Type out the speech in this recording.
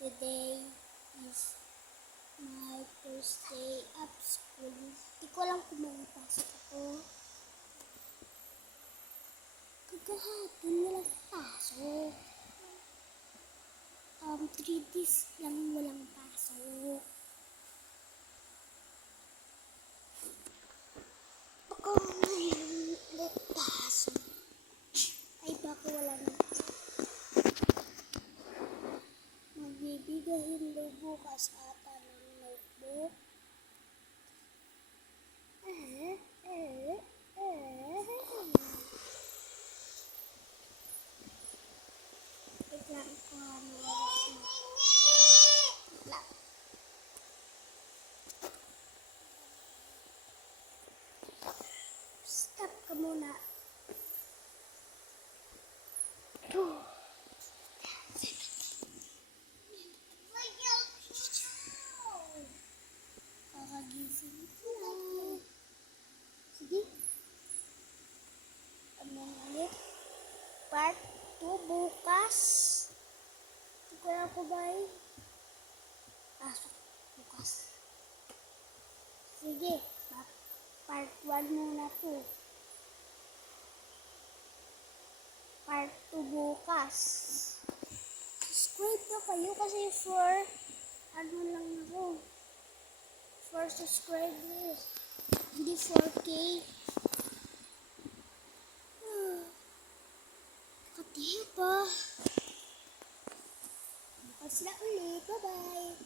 Today is my first day of school. Hindi ko alam kung magpasok ako. Kagahapon walang pasok. 3 days lang walang pasok. Baka ngayon ulit pasok. Ay baka wala na. Magbibigahin daw bukas ata ng notebook. Wait lang ko ano oras na. Wait lang. Stop ka muna. Kakagising ko lang. Sige. Anong ulit? Part 2 bukas. Hindi ko alam ko ba eh. Pasok bukas. Sige. Part 1 muna to. Part 2 bukas. Subscribe na kayo kasi for ano lang ako. For subscribers. Hindi 4K. Katiya pa. Bukas na ulit. Bye-bye.